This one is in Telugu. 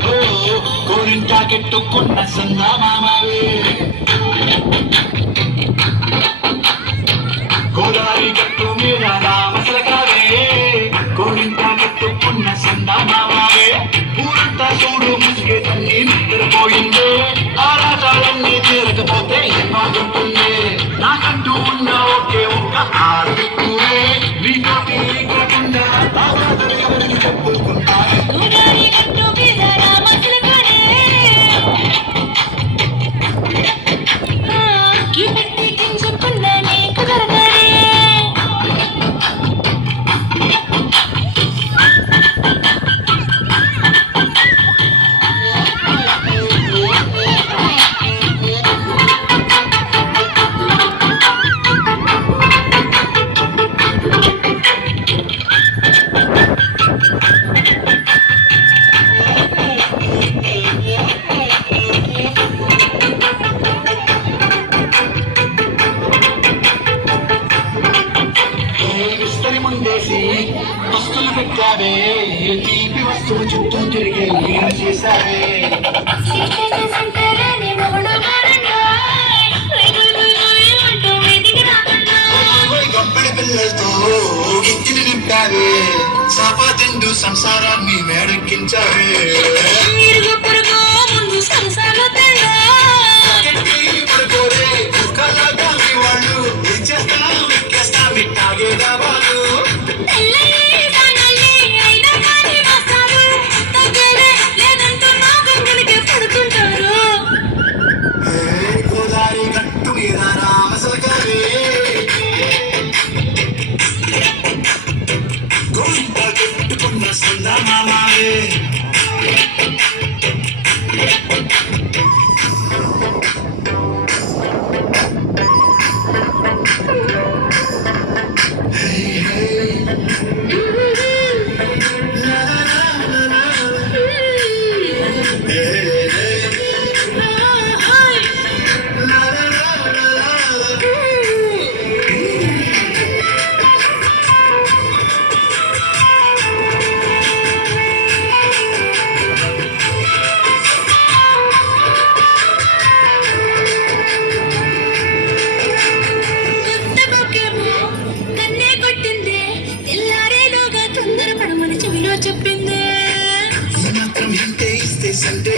ఓ కోరింటాకెట్టుకున్న సంగమామావే గోదావరి గట్టు మీద రామసలకావే కోరింటాకెట్టుకున్న సంగమామావే ఊరంతా చూడు ముసిగే తల్లి నిద్రపోయిందే ఆరాటాలన్నీ తీరకపోతే ఏమాగుంటుంది నాకంటూ ఉన్న ఒకే ఒక్క ఆర్తిక్కువే నీతోటి కాకుండా ఎవరికి చెప్పుకుంటా ముందేసి వస్తువులు పెట్టావే తీపి వస్తువు చుట్టూ తిరిగి ఏం చేశావే గొప్పడి పిల్లలతో గిన్నెలు నింపావే సాపాతిండు సంసారాన్ని మేడెక్కించావే వాళ్ళు ఏం చేస్తా ఎక్కేస్తా మిట్టాగే దాబాలు గోదావరి గట్టు మీద రామసలకావే గోంత కట్టుకున్న సందమామావే చెప్పింది మాత్రం ఇంతే ఇస్తే సంటే